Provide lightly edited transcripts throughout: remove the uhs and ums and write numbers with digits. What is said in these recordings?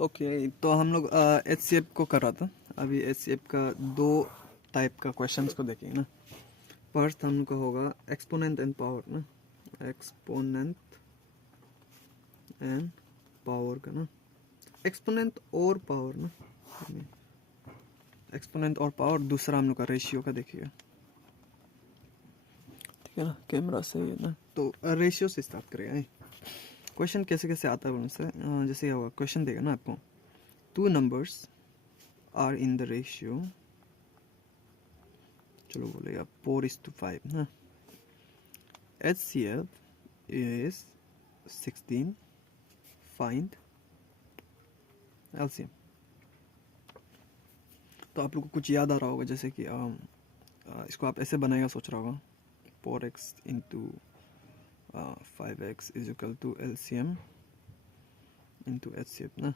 Okay, तो हम लोग एचसीएफ को कर रहा था। अभी एचसीएफ का दो टाइप का क्वेश्चंस को देखेंगे ना। फर्स्ट हम लोग का होगा एक्सपोनेंट एंड पावर ना, एक्सपोनेंट एंड पावर का ना, एक्सपोनेंट और पावर ना, एक्सपोनेंट और पावर। दूसरा हम लोग का रेशियो का देखिएगा, ठीक है ना। कैमरा सही है ना, तो रेशियो से स्टार्ट करेगा। क्वेश्चन कैसे कैसे आता है उनसे, जैसे होगा क्वेश्चन देगा ना आपको, two numbers are in the ratio, चलो बोलेगा 4:5 ना, HCF is 16, find LCM। तो आप लोग को कुछ याद आ रहा होगा, जैसे कि इसको आप ऐसे बनाएगा, सोच रहा होगा 4x into 5x is equal to LCM into HCF ना।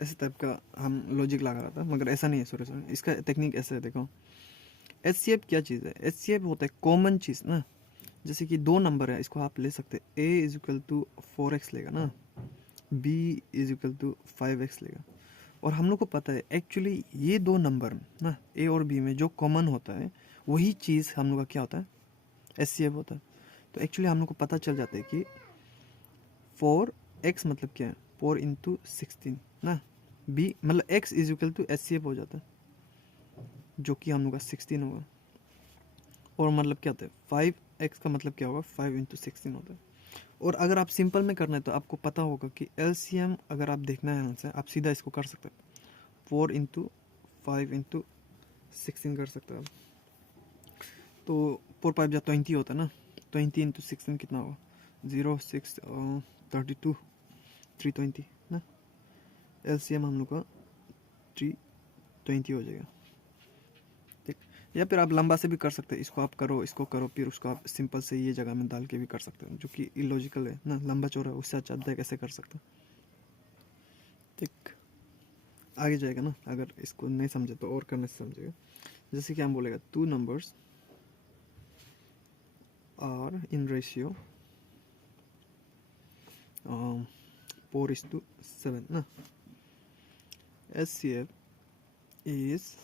ऐसे टाइप का हम लॉजिक लगा रहा था, मगर ऐसा नहीं है। सॉरी, इसका टेक्निक ऐसे है, देखो। HCF क्या चीज़ है? HCF होता है कॉमन चीज़ ना। जैसे कि दो नंबर है, इसको आप ले सकते हैं, a is equal to 4x लेगा ना, b is equal to 5x लेगा। और हम लोग को पता है एक्चुअली ये दो नंबर ना, a और b में जो कॉमन होता है वही चीज़ हम लोग का क्या होता है, HCF होता है। तो एक्चुअली हम लोग को पता चल जाता है कि 4x मतलब क्या है, 4 इंटू 16 ना, b मतलब x is equal to HCF हो जाता है, जो कि हम लोग का 16 होगा। और मतलब क्या होता है, 5x का मतलब क्या होगा, 5 इंटू 16 होता है। और अगर आप सिंपल में करना है तो आपको पता होगा कि LCM अगर आप देखना है आंसर, आप सीधा इसको कर सकते हैं, 4 इंटू 5 इंटू 16 कर सकते हैं आप। तो 4 5 या 20 होता है ना, 20 इंटू 16 कितना होगा, 0 6 32 320 ना। LCM हम लोग का 320 हो जाएगा, ठीक। या फिर आप लंबा से भी कर सकते हैं, इसको आप करो, इसको करो, फिर उसको आप सिंपल से ये जगह में डाल के भी कर सकते हैं, जो कि इलॉजिकल है ना। लंबा चौड़ा उससे अच्छा है, कैसे कर सकते हैं, ठीक। आगे जाएगा ना, अगर इसको नहीं समझे तो और करने से समझेगा। जैसे कि हम बोलेगा two numbers are in ratio 4:7 ना, HCF is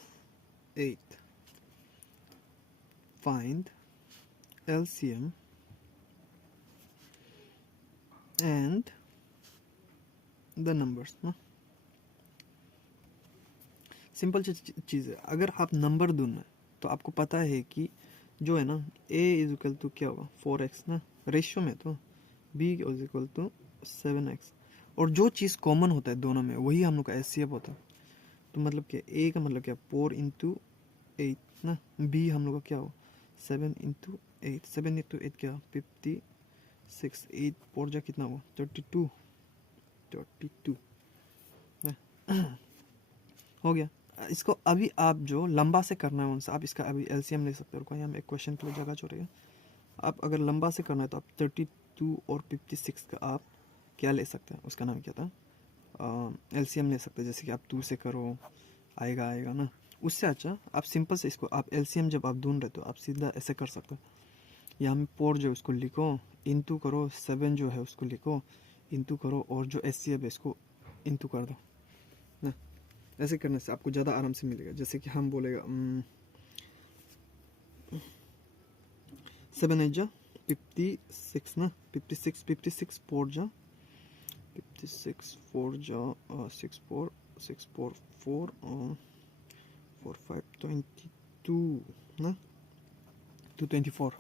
8, find LCM and the numbers ना। सिंपल चीज़ है। अगर आप नंबर ढूंढना है तो आपको पता है कि जो है ना, a इज इक्वल टू क्या होगा, 4x ना रेशियो में, तो b is equal to 7x। और जो चीज़ कॉमन होता है दोनों में वही हम लोग का HCF होता है। तो मतलब क्या, a का मतलब क्या, 4 इंटू 8 ना, b हम लोग का क्या हो, 7 इंटू 8, 7 इंटू 8 क्या, 56, 8 फोर जा कितना हुआ, 32 ना। हो गया। इसको अभी आप जो लंबा से करना है उनसे, आप इसका अभी LCM ले सकते हो। कोई हम एक क्वेश्चन के लिए जगह छोड़ेगा। आप अगर लंबा से करना है तो आप 32 और 56 का आप क्या ले सकते हैं, उसका नाम क्या था, LCM ले सकते हैं। जैसे कि आप 2 से करो, आएगा ना। उससे अच्छा आप सिंपल से इसको आप LCM जब आप ढूंढ रहे तो आप सीधा ऐसे कर सकते हो, यहाँ में 4 जो उसको लिखो, इंटू करो, 7 जो है उसको लिखो, इंटू करो, और जो HCF है इसको इंटू कर दो ना। ऐसे करने से आपको ज़्यादा आराम से मिलेगा। जैसे कि हम बोलेगा 7 8 जा 56 ना, 56 4 जा 56 4 जा 6 4 6 4 4 4 5 22 ना, 224।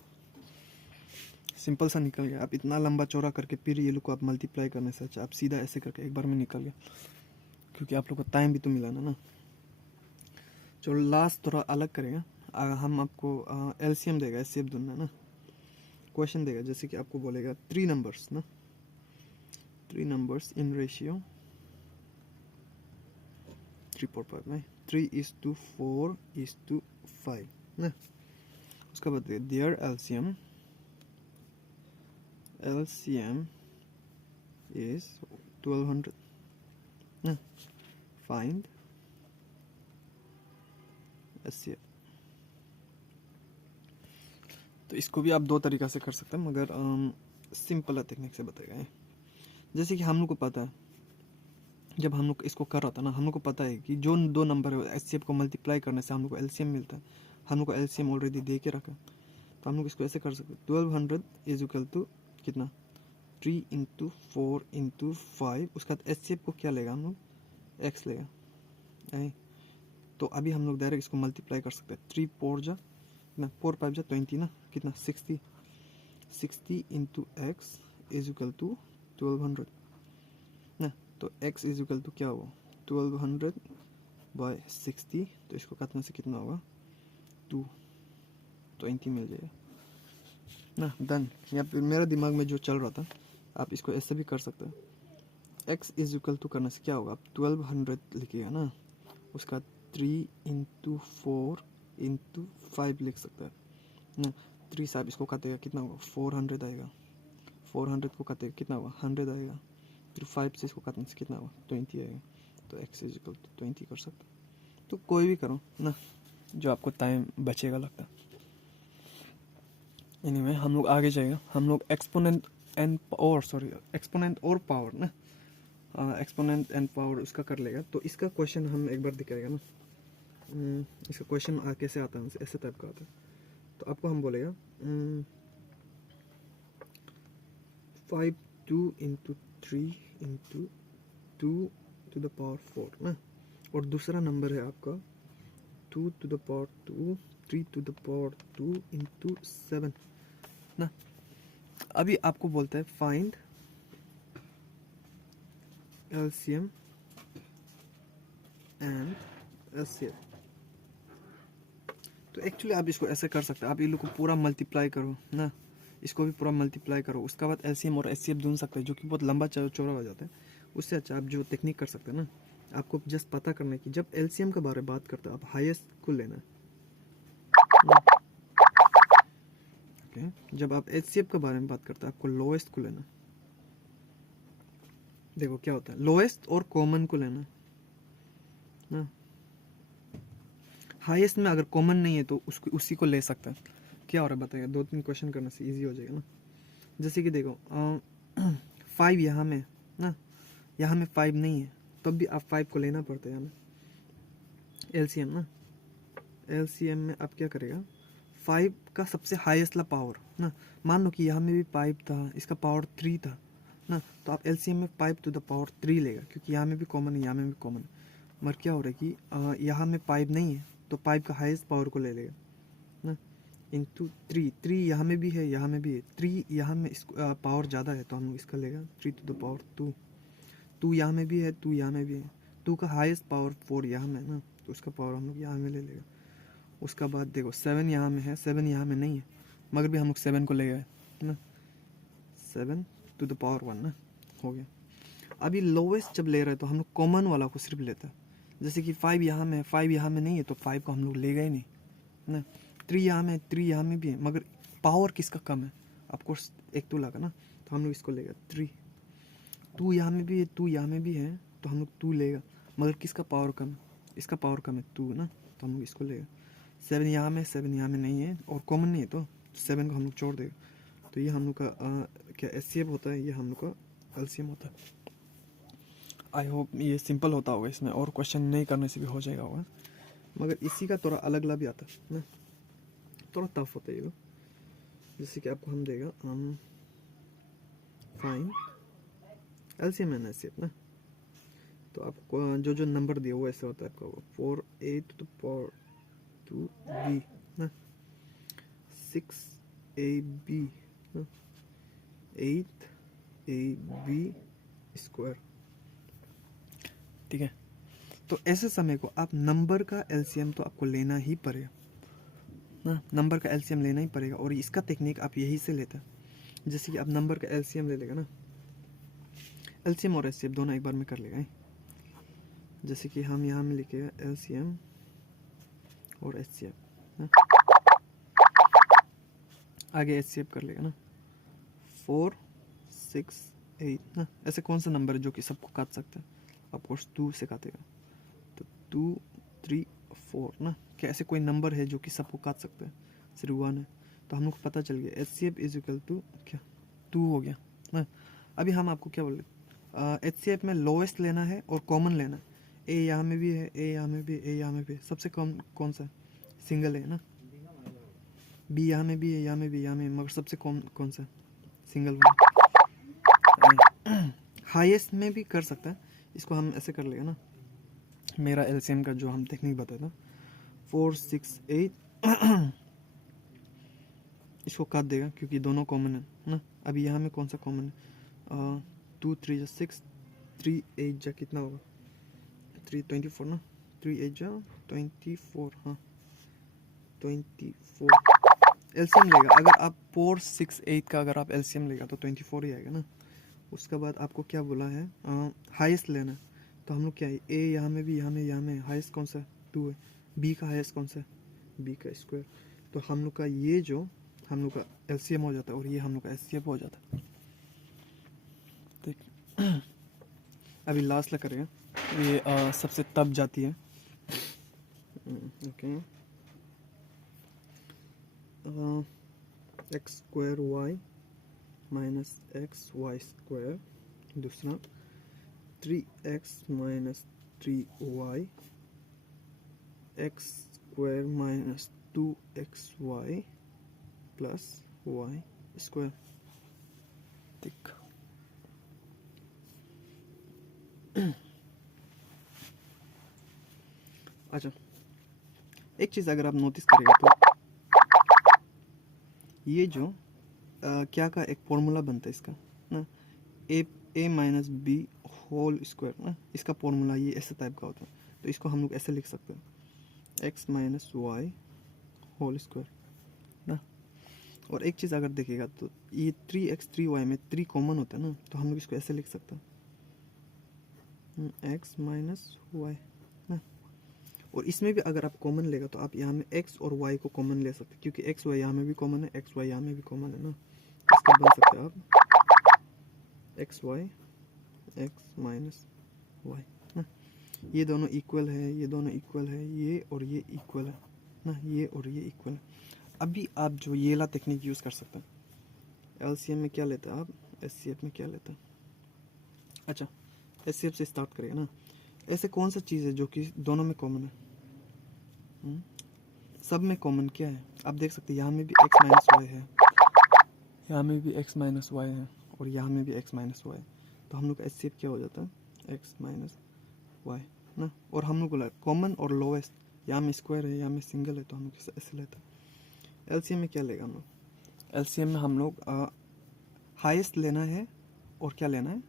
सिंपल सा निकल गया। आप इतना लंबा चौड़ा करके फिर ये लोग को आप मल्टीप्लाई करने से अच्छा आप सीधा ऐसे करके एक बार में निकल गया, क्योंकि आप लोग को टाइम भी तो मिला ना। चलो लास्ट थोड़ा अलग करेगा। हम आपको LCM देगा, HCF ढूंढना ना। क्वेश्चन देगा जैसे कि आपको बोलेगा 3 नंबर्स ना, 3 नंबर्स इन रेशियो 3:5 में 3:4:5 ना। उसका बाद देयर LCM is 1200 ना, फाइंड HCF। तो इसको भी आप दो तरीक़ा से कर सकते हैं, मगर सिंपल टेक्निक से बताएगा। जैसे कि हम लोग को पता है जब हम लोग इसको कर रहा था ना, हम लोग को पता है कि जो दो नंबर है एचसीएफ को मल्टीप्लाई करने से हम लोग को एलसीएम मिलता है। हम लोग को एलसीएम ऑलरेडी दे के रखा, तो हम लोग इसको ऐसे कर सकते हैं 1200 इज इक्वल टू कितना 3 इंटू 4 इंटू 5, उसका बाद एचसीएफ को क्या लेगा हम लोग एक्स लेगा है। तो अभी हम लोग डायरेक्ट इसको मल्टीप्लाई कर सकते हैं 3 4 जा ना 4 5 जा 20 ना कितना 60 into x is equal to 1200 ना। तो x इज इक्वल टू क्या होगा 1200 बाय 60, तो इसको काटने से कितना होगा 220 मिल जाएगा ना। डन। या फिर मेरा दिमाग में जो चल रहा था आप इसको ऐसे भी कर सकते हैं। x इज इक्वल टू करने से क्या होगा आप 1200 लिखिएगा ना, उसका 3 इंटू 4 इंटू 5 लिख सकते हैं ना। 3 से आप इसको काटेगा कितना होगा 400 आएगा, 400 को काटेगा कितना होगा 100 आएगा, फिर 5 से इसको काटने से कितना होगा 20 आएगा। तो x इज इक्वल टू 20 कर सकते हैं। तो कोई भी करो ना जो आपको टाइम बचेगा लगता। एनीवे हम लोग आगे जाएगा, हम लोग एक्सपोनेंट और पावर ना, एक्सपोनेंट एंड पावर उसका कर लेगा। तो इसका क्वेश्चन हम एक बार दिखाएगा ना। इसका क्वेश्चन कैसे आता है, ऐसे टाइप का आता है। तो आपको हम बोलेगा 5 2 into 3 into 2 to the power 4 ना, और दूसरा नंबर है आपका 2 to the power 2 3 to the power 2 into 7 ना। अभी आपको बोलता है फाइंड एलसीएम एंड एचसीएफ। तो एक्चुअली आप इसको ऐसे कर सकते हैं, आप ये लोग को पूरा मल्टीप्लाई करो ना, इसको भी पूरा मल्टीप्लाई करो, उसके बाद एलसीएम और एचसीएफ ढूंढ सकते हैं, जो कि बहुत लंबा चौड़ा हो जाता है। उससे अच्छा आप जो टेक्निक कर सकते हैं ना, आपको जस्ट पता करना है कि जब एलसीएम के बारे में बात करते हैं आप हाईएस्ट को लेना है, ओके। जब आप एचसीएफ के बारे में बात करते हैं आपको लोएस्ट को लेना। देखो क्या होता है, लोएस्ट और कॉमन को लेना ना। हाईएस्ट में अगर कॉमन नहीं है तो उसको उसी को ले सकते हैं। क्या हो रहा है बताइए, 2-3 क्वेश्चन करने से इजी हो जाएगा ना। जैसे कि देखो 5 यहाँ में ना, यहाँ में 5 नहीं है, तब भी आप 5 को लेना पड़ता है यहाँ में एलसीएम ना। एलसीएम में आप क्या करेगा 5 का सबसे हाईएस्ट ला पावर ना, मान लो कि यहाँ में भी 5 था, इसका पावर 3 था ना, तो आप एलसीएम में 5 टू द पावर 3 लेगा, क्योंकि यहाँ में भी कॉमन है यहाँ में भी कॉमन है। मगर क्या हो रहा है कि यहाँ में 5 नहीं है तो 5 का हाईएस्ट पावर को ले लेगा ना, इंटू 3 यहाँ में भी है यहाँ में भी है, 3 यहाँ में पावर ज़्यादा है तो हम लोग इसका लेगा 3 टू द पावर 2 यहाँ में भी है 2 यहाँ में भी है, 2 का हाईएस्ट पावर 4 यहाँ में है ना, तो उसका पावर हम लोग यहाँ में ले लेगा। उसका बाद देखो 7 यहाँ में है, 7 यहाँ में नहीं है, मगर भी हम लोग 7 को ले गए ना, 7 टू द पावर 1 ना हो गया। अभी लोवेस्ट जब ले रहे हैं तो हम लोग कॉमन वाला को सिर्फ लेता है, जैसे कि 5 यहाँ में है, 5 यहाँ में नहीं है तो 5 को हम लोग ले गए नहीं ना। 3 यहाँ में 3 यहाँ में भी है, मगर पावर किसका कम है, ऑफकोर्स एक 2 लगा ना, तो हम लोग इसको लेगा 3। 2 यहाँ में भी है 2 यहाँ में भी है तो हम लोग 2 लेगा, मगर किसका पावर कम है, इसका पावर कम है 2 ना, तो हम लोग इसको लेगा। 7 यहाँ में 7 यहाँ में नहीं है और कॉमन नहीं है तो 7 को हम लोग छोड़ देगा। तो ये हम लोग का क्या एचसीएफ होता है, ये हम लोग का एलसीएम होता है। आई होप ये सिंपल होता होगा, इसमें और क्वेश्चन नहीं करने से भी हो जाएगा होगा, मगर इसी का थोड़ा अलग अलग भी आता है ना, थोड़ा टफ होता है ये। जैसे कि आपको हम देगा फाइन एलसीएम एंड एचसीएफ ना, तो आपको जो जो नंबर दिया वो ऐसे होता है आपका 4a to the power 2b ना, 6ab ना, 8ab स्क्वायर, ठीक है। तो ऐसे समय को आप नंबर का एलसीएम तो आपको लेना ही पड़ेगा ना, नंबर का एलसीएम लेना ही पड़ेगा, और इसका टेक्निक आप यही से लेते हैं। जैसे कि आप नंबर का एलसीएम ले लेगा ना, एलसीएम और एचसीएफ दोनों एक बार में कर लेगा। जैसे कि हम यहाँ में लिखेगा एलसीएम और एचसीएफ ना, आगे एचसीएफ कर लेगा ना 4 6 8 ना। ऐसे कौन सा नंबर है जो कि सबको काट सकता है, ऑफकोर्स 2 से काटेगा, तो 2 3 4 ना। क्या ऐसे कोई नंबर है जो कि सबको काट सकता है, सिर्फ 1 है, तो हम लोग को पता चल गया एचसीएफ इज इक्वल टू क्या 2 हो गया ना। अभी हम आपको क्या बोले HCF में लोएस्ट लेना है और कॉमन लेना है। ए यहाँ में भी है, ए यहाँ में भी, ए यहाँ में भी, सबसे कम कौन सा है? सिंगल है ना। बी यहाँ में भी है, यहाँ में भी, यहाँ में, मगर सबसे कम कौन सा? Single one. हाईएस्ट में भी कर सकता है, इसको हम ऐसे कर लेगा ना, मेरा एलसीएम का जो हम टेक्निक बताया था 4 6 8 इसको काट देगा क्योंकि दोनों कॉमन है ना। अभी यहाँ में कौन सा कॉमन है? 2 3 जा 6, 3 8 जा कितना होगा? 3 24 ना, 3 8 जा 24, हाँ 24 एलसीएम लेगा। अगर आप 4 6 8 का अगर आप एलसीएम लेगा तो 24 ही आएगा ना। उसके बाद आपको क्या बोला है? हाईएस्ट लेना है, तो हम लोग क्या है, ए यहाँ में भी, यहाँ में, यहाँ में, हाईएस्ट कौन सा है? 2 है। बी का हाईएस्ट कौन सा है? बी का स्क्वायर। तो हम लोग का ये जो हम लोग का एलसीएम हो जाता है और ये हम लोग का एचसीएफ हो जाता है। ठीक, अभी लास्ट ला करेगा, ये सबसे तब जाती है। Okay, x square y minus x y square, दूसरा 3x minus 3y, x square minus 2xy plus y square. ठीक, अच्छा एक चीज़ अगर आप नोटिस करेगा तो ये जो क्या का एक फॉर्मूला बनता है इसका ना, ए माइनस बी होल स्क्वायर ना, इसका फॉर्मूला ये ऐसे टाइप का होता है। तो इसको हम लोग ऐसे लिख सकते हैं, x minus y whole square ना। और एक चीज़ अगर देखिएगा तो ये 3x 3y में 3 कॉमन होता है ना, तो हम लोग इसको ऐसे लिख सकते हैं, एक्स माइनस वाई ना। और इसमें भी अगर आप कॉमन लेगा तो आप यहाँ में x और y को कॉमन ले सकते हैं, क्योंकि x y यहाँ में भी कॉमन है, x y यहाँ में भी कॉमन है ना। इसका बन सकता है आप x y x minus y ना। ये दोनों इक्वल है, ये दोनों इक्वल है, ये और ये इक्वल है ना, ये और ये इक्वल है। अभी आप जो ये ला टेक्निक यूज़ कर सकते हैं। एलसीएम में क्या लेता है आप, एचसीएफ में क्या लेता है? अच्छा, एचसीएफ से स्टार्ट करेगा ना। ऐसे कौन सा चीज़ है जो कि दोनों में कॉमन है? सब में कॉमन क्या है? आप देख सकते हैं यहाँ में भी x माइनस वाई है, यहाँ में भी x माइनस वाई है, और यहाँ में भी x माइनस वाई। तो हम लोग का एचसीएफ क्या हो जाता है? x माइनस वाई ना। और हम लोग बोला कॉमन और लोवेस्ट, यहाँ में स्क्वायर है, यहाँ में सिंगल है, तो हम लोग ऐसे लेते हैं। एलसीएम में क्या लेगा हम लोग? एलसीएम में हम लोग हाईएस्ट लेना है और क्या लेना है?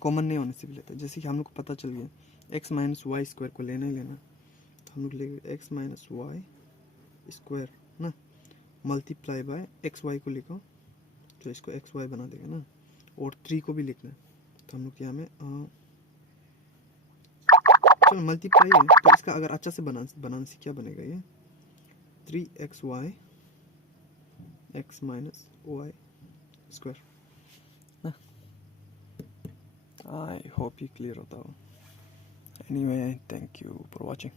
कॉमन नहीं होने से भी लेता है। जैसे कि हम लोग को पता चल गया एक्स माइनस वाई स्क्वायर को लेना ही लेना, तो हम लोग लेंगे एक्स माइनस वाई स्क्वायर ना, मल्टीप्लाई बाय एक्स वाई को लिखो तो इसको एक्स वाई बना देगा ना, और 3 को भी लिखना है। तो हम लोग यहाँ में चलो मल्टीप्लाई है, तो इसका अगर अच्छा से बनाने से क्या बनेगा? ये 3xy x minus Y square ना। आई होप ये क्लियर होता हो। Anyway, thank you for watching.